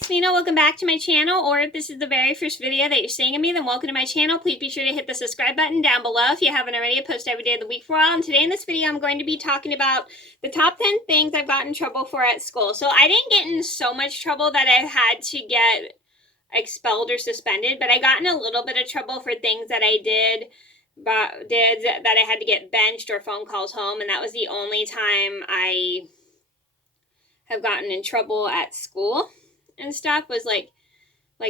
it's Mena. Welcome back to my channel, or if this is the very first video that you're seeing of me, then welcome to my channel. Please be sure to hit the subscribe button down below if you haven't already. I post every day of the week for a while, and today in this video I'm going to be talking about the top 10 things I've gotten in trouble for at school. So I didn't get in so much trouble that I had to get expelled or suspended, but I got in a little bit of trouble for things that I did that I had to get benched or phone calls home, and that was the only time I have gotten in trouble at school and stuff. Was like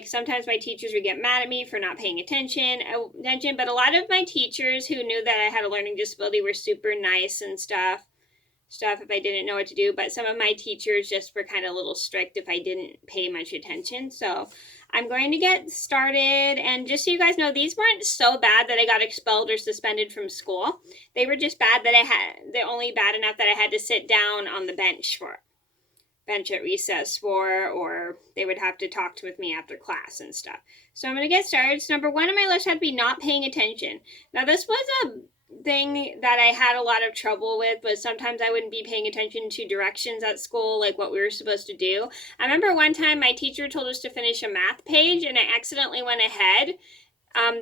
sometimes my teachers would get mad at me for not paying attention, but a lot of my teachers who knew that I had a learning disability were super nice and stuff if I didn't know what to do. But some of my teachers just were kind of a little strict if I didn't pay much attention. So I'm going to get started, and just so you guys know, these weren't so bad that I got expelled or suspended from school. They were just bad that they're only bad enough that I had to sit down on the bench at recess for, or they would have to talk with me after class and stuff. So I'm going to get started. So number one on my list had to be not paying attention. Now this was a thing that I had a lot of trouble with, was sometimes I wouldn't be paying attention to directions at school, like what we were supposed to do. I remember one time my teacher told us to finish a math page and I accidentally went ahead.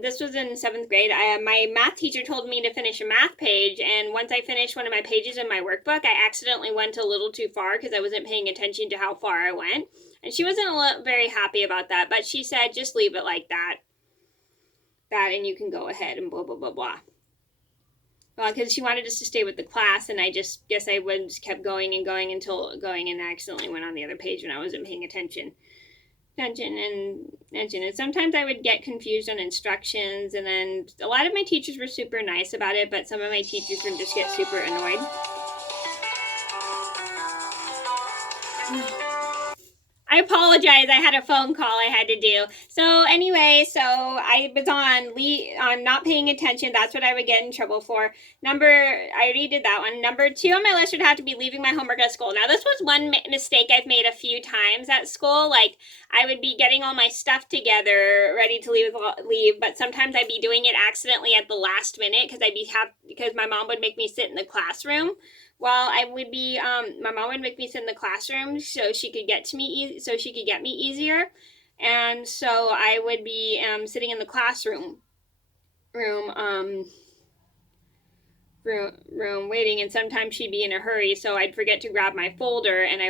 This was in 7th grade. My math teacher told me to finish a math page, and once I finished one of my pages in my workbook, I accidentally went a little too far because I wasn't paying attention to how far I went. And she wasn't very happy about that, but she said, just leave it like that, and you can go ahead and blah, blah, blah, blah. Well, because she wanted us to stay with the class, and I just kept going and I accidentally went on the other page when I wasn't paying attention. And sometimes I would get confused on instructions, and then a lot of my teachers were super nice about it, but some of my teachers would just get super annoyed. I apologize, I had a phone call I had to do. So anyway, I was on not paying attention. That's what I would get in trouble for. I already did that one. Number 2 on my list would have to be leaving my homework at school. Now this was one mistake I've made a few times at school. Like, I would be getting all my stuff together, ready to leave, but sometimes I'd be doing it accidentally at the last minute because my mom would make me sit in the classroom. Well, my mom would make me sit in the classroom so she could get me easier, and so I would be sitting in the classroom waiting, and sometimes she'd be in a hurry, so I'd forget to grab my folder, and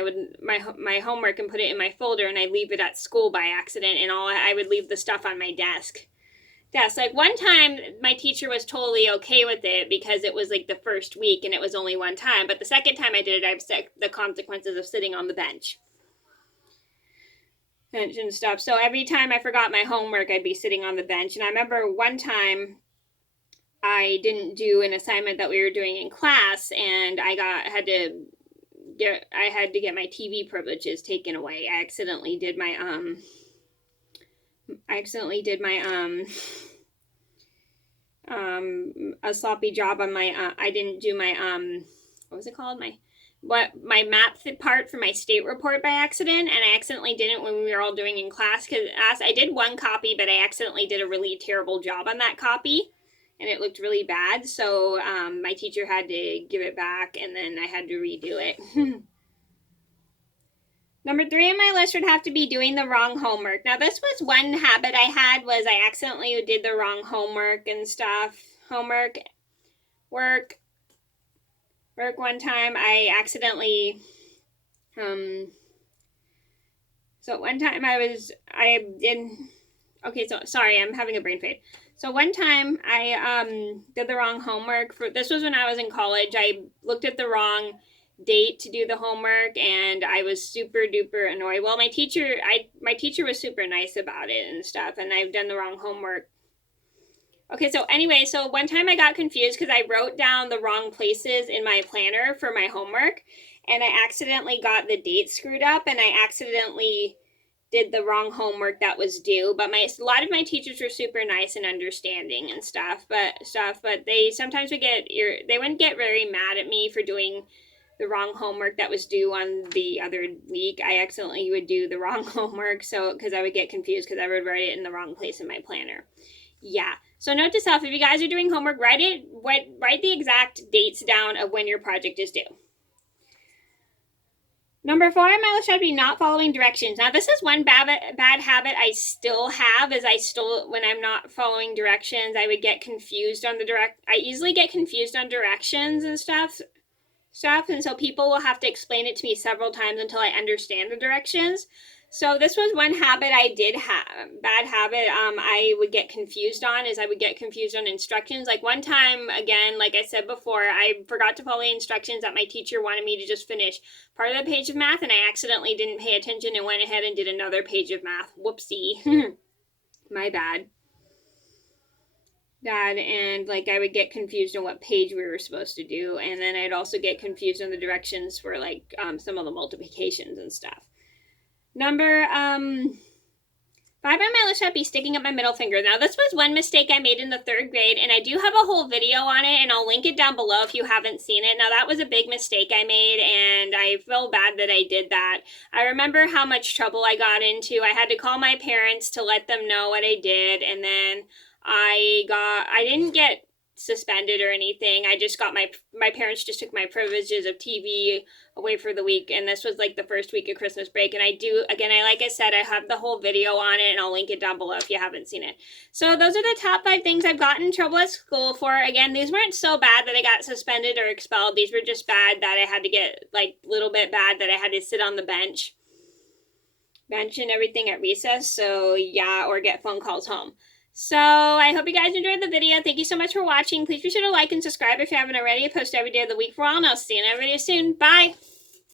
my homework and put it in my folder, and I'd leave it at school by accident, and I would leave the stuff on my desk. Like one time my teacher was totally okay with it because it was like the first week and it was only one time, but the second time I did it, I've set the consequences of sitting on the bench and stuff. So every time I forgot my homework, I'd be sitting on the bench. And I remember one time I didn't do an assignment that we were doing in class, and I had to get my TV privileges taken away. I accidentally did my a sloppy job on my I didn't do my what was it called, my math part for my state report by accident, and I accidentally did it when we were all doing in class, because I did one copy, but I accidentally did a really terrible job on that copy and it looked really bad, so my teacher had to give it back, and then I had to redo it. Number 3 on my list would have to be doing the wrong homework. Now this was one habit I had, was I accidentally did the wrong homework and stuff. Work one time I accidentally, so one time sorry, I'm having a brain fade. So one time I did the wrong homework. This was when I was in college. I looked at the wrong date to do the homework, and I was super duper annoyed. Well, my teacher was super nice about it and stuff, and I've done the wrong homework. Okay, so anyway, so one time I got confused because I wrote down the wrong places in my planner for my homework, and I accidentally got the date screwed up, and I accidentally did the wrong homework that was due. But a lot of my teachers were super nice and understanding and stuff, but they sometimes they wouldn't get very mad at me for doing the wrong homework that was due on the other week. I accidentally would do the wrong homework, because I would get confused because I would write it in the wrong place in my planner. Yeah. So note to self, if you guys are doing homework, write the exact dates down of when your project is due. Number 4 on my list should be not following directions. Now, this is one bad habit I still have, is when I'm not following directions, I would get confused on I easily get confused on directions and stuff, and so people will have to explain it to me several times until I understand the directions. So this was one habit I did have, bad habit, I would get confused on, is I would get confused on instructions. Like one time, again, like I said before, I forgot to follow the instructions that my teacher wanted me to just finish part of the page of math, and I accidentally didn't pay attention and went ahead and did another page of math. Whoopsie. My bad. And like I would get confused on what page we were supposed to do, and then I'd also get confused on the directions for like some of the multiplications and stuff. Number 5 on my list should be sticking up my middle finger. Now, this was one mistake I made in the 3rd grade, and I do have a whole video on it, and I'll link it down below if you haven't seen it. Now, that was a big mistake I made, and I feel bad that I did that. I remember how much trouble I got into. I had to call my parents to let them know what I did, and then I didn't get suspended or anything. I just got my parents just took my privileges of TV away for the week, and this was like the first week of Christmas break. And like I said, I have the whole video on it, and I'll link it down below if you haven't seen it. So those are the top 5 things I've gotten in trouble at school for. Again, these weren't so bad that I got suspended or expelled. These were just bad that I had to get, like, little bit bad that I had to sit on the bench and everything at recess. So yeah, or get phone calls home. So I hope you guys enjoyed the video. Thank you so much for watching. Please be sure to like and subscribe if you haven't already. I post every day of the week for all, and I'll see you in another video soon. Bye!